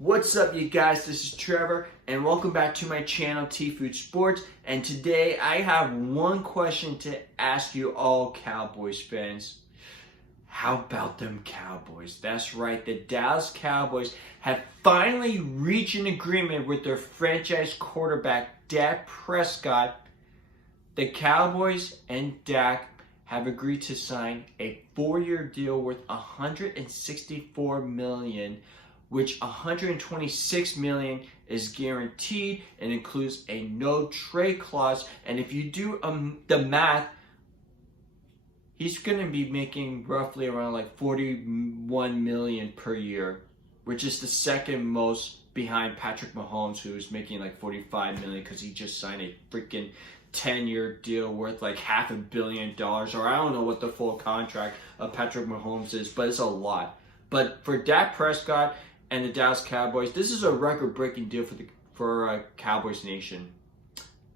What's up, you guys? This is Trevor, and welcome back to my channel, T-Fuj Sports. And today I have one question to ask you all Cowboys fans. How about them Cowboys? That's right, the Dallas Cowboys have finally reached an agreement with their franchise quarterback, Dak Prescott. The Cowboys and Dak have agreed to sign a 4-year deal worth $164 million, which $126 million is guaranteed and includes a no trade clause. And if you do the math, he's going to be making roughly around like $41 million per year, which is the second most behind Patrick Mahomes, who's making like $45 million because he just signed a freaking 10-year deal worth like $500 million, or I don't know what the full contract of Patrick Mahomes is, but it's a lot. But for Dak Prescott and the Dallas Cowboys, this is a record-breaking deal for Cowboys Nation.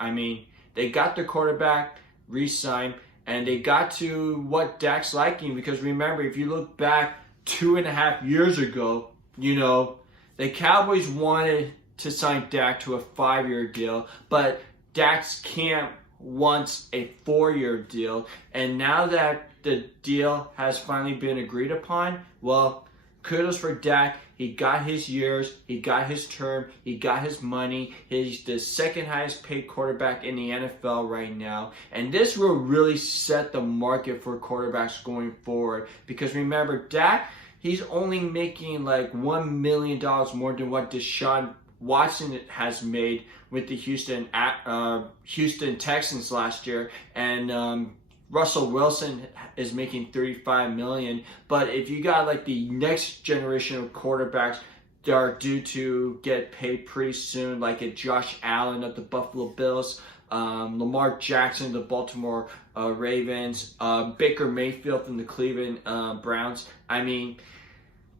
I mean, they got their quarterback re-signed, and they got to what Dak's liking. Because remember, if you look back 2.5 years ago, the Cowboys wanted to sign Dak to a 5-year deal, but Dak's camp wants a 4-year deal. And now that the deal has finally been agreed upon, well, kudos for Dak. He got his years, he got his term, he got his money. He's the second highest paid quarterback in the NFL right now. And this will really set the market for quarterbacks going forward. Because remember, Dak, he's only making like $1 million more than what Deshaun Watson has made with the Houston Texans last year. And Russell Wilson is making $35 million. But if you got like the next generation of quarterbacks that are due to get paid pretty soon, like a Josh Allen of the Buffalo Bills, Lamar Jackson of the Baltimore Ravens, Baker Mayfield from the Cleveland Browns, I mean,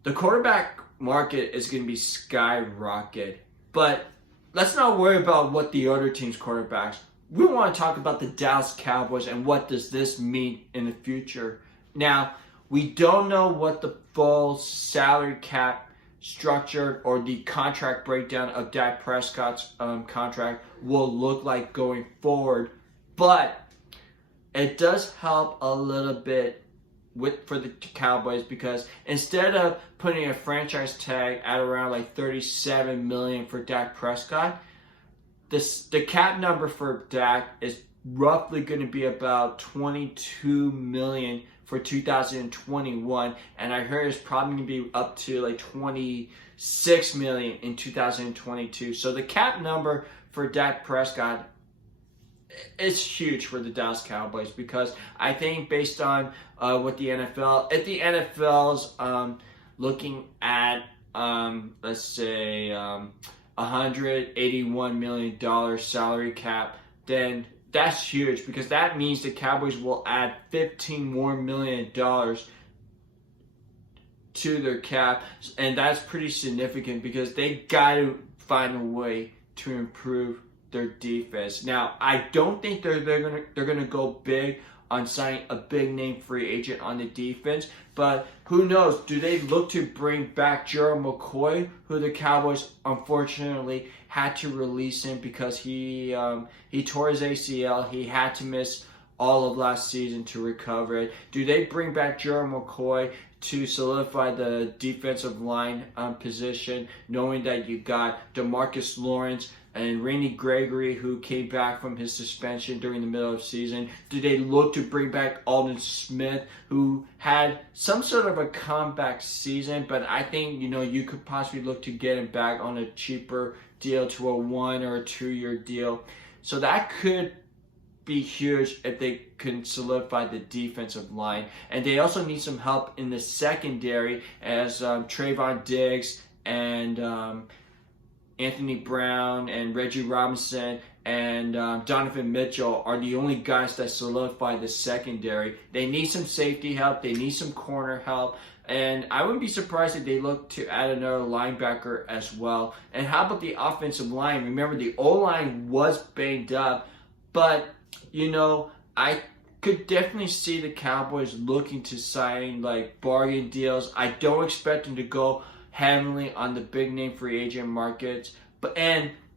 the quarterback market is going to be skyrocket. But let's not worry about what the other team's quarterbacks. We want to talk about the Dallas Cowboys and what does this mean in the future. Now, we don't know what the full salary cap structure or the contract breakdown of Dak Prescott's contract will look like going forward, but it does help a little bit for the Cowboys, because instead of putting a franchise tag at around like $37 million for Dak Prescott, the cap number for Dak is roughly going to be about $22 million for 2021, and I heard it's probably going to be up to like $26 million in 2022. So the cap number for Dak Prescott is huge for the Dallas Cowboys, because I think based on what the NFL, if the NFL's looking at let's say $181 million salary cap, then that's huge, because that means the Cowboys will add $15 more million to their cap, and that's pretty significant because they got to find a way to improve their defense. Now, I don't think they're gonna go big on signing a big name free agent on the defense, but who knows? Do they look to bring back Gerald McCoy, who the Cowboys unfortunately had to release him because he tore his ACL. He had to miss all of last season to recover it. Do they bring back Gerald McCoy to solidify the defensive line position, knowing that you got DeMarcus Lawrence and Randy Gregory, who came back from his suspension during the middle of the season? Do they look to bring back Aldon Smith, who had some sort of a comeback season, but I think, you could possibly look to get him back on a cheaper deal to a 1 or a 2-year deal. So that could be huge if they can solidify the defensive line. And they also need some help in the secondary, as Trayvon Diggs and Anthony Brown and Reggie Robinson and Donovan Mitchell are the only guys that solidify the secondary. They need some safety help. They need some corner help. And I wouldn't be surprised if they look to add another linebacker as well. And how about the offensive line? Remember, the O-line was banged up, but, I could definitely see the Cowboys looking to sign like bargain deals. I don't expect them to go heavily on the big name free agent markets.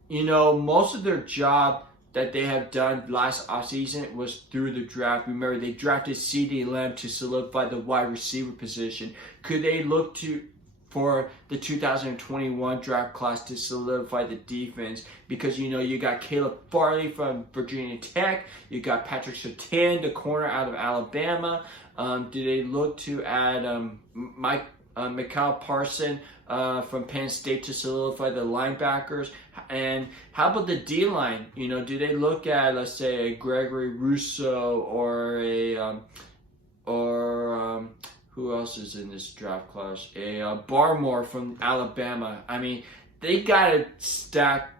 Most of their job that they have done last offseason was through the draft. Remember, they drafted CeeDee Lamb to solidify the wide receiver position. Could they look for the 2021 draft class to solidify the defense? Because you got Caleb Farley from Virginia Tech, you got Patrick Surtain, the corner out of Alabama. Do they look to add Micah Parsons from Penn State to solidify the linebackers? And how about the D-line? Do they look at, let's say, a Gregory Rousseau or who else is in this draft class? A Barmore from Alabama. I mean, they got to stack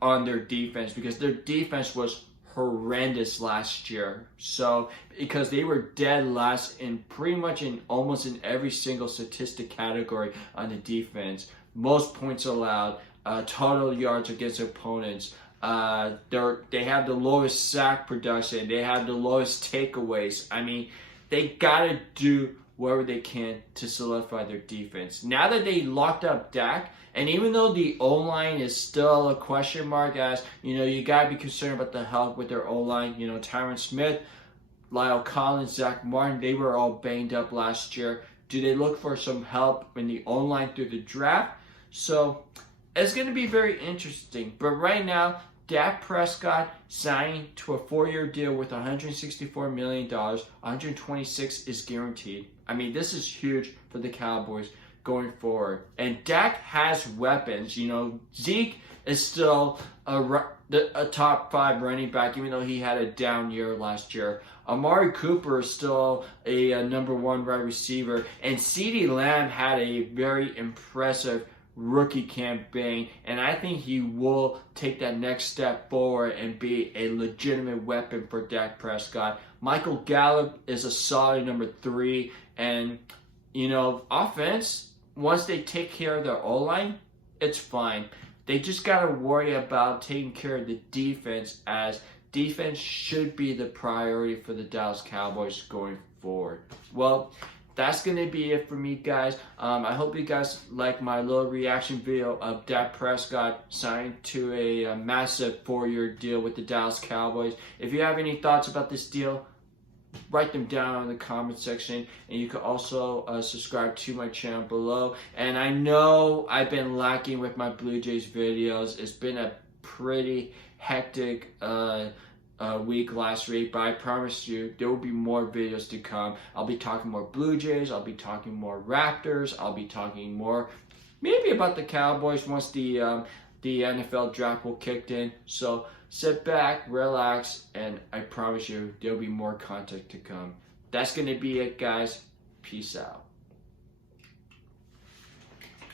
on their defense because their defense was horrendous last year. So, because they were dead last in pretty much in almost in every single statistic category on the defense. Most points allowed, total yards against opponents. They have the lowest sack production. They have the lowest takeaways. I mean, they gotta do whatever they can to solidify their defense. Now that they locked up Dak, and even though the O-line is still a question mark, as you gotta be concerned about the health with their O-line. Tyron Smith, Lyle Collins, Zach Martin, they were all banged up last year. Do they look for some help in the O-line through the draft? So it's going to be very interesting. But right now, Dak Prescott signed to a 4-year deal with $164 million. $126 is guaranteed. I mean, this is huge for the Cowboys going forward. And Dak has weapons. Zeke is still a top 5 running back, even though he had a down year last year. Amari Cooper is still a number 1 wide receiver. And CeeDee Lamb had a very impressive rookie campaign, and I think he will take that next step forward and be a legitimate weapon for Dak Prescott. Michael Gallup is a solid number 3, and offense, once they take care of their O-line, it's fine. They just got to worry about taking care of the defense, as defense should be the priority for the Dallas Cowboys going forward. Well, that's going to be it for me, guys. I hope you guys like my little reaction video of Dak Prescott signed to a massive 4-year deal with the Dallas Cowboys. If you have any thoughts about this deal, write them down in the comment section. And you can also subscribe to my channel below. And I know I've been lacking with my Blue Jays videos. It's been a pretty hectic week last week, but I promise you there will be more videos to come. I'll be talking more Blue Jays, I'll be talking more Raptors, I'll be talking more maybe about the Cowboys once the NFL draft will kick in. So sit back, relax, and I promise you there'll be more content to come. That's going to be it, guys. Peace out.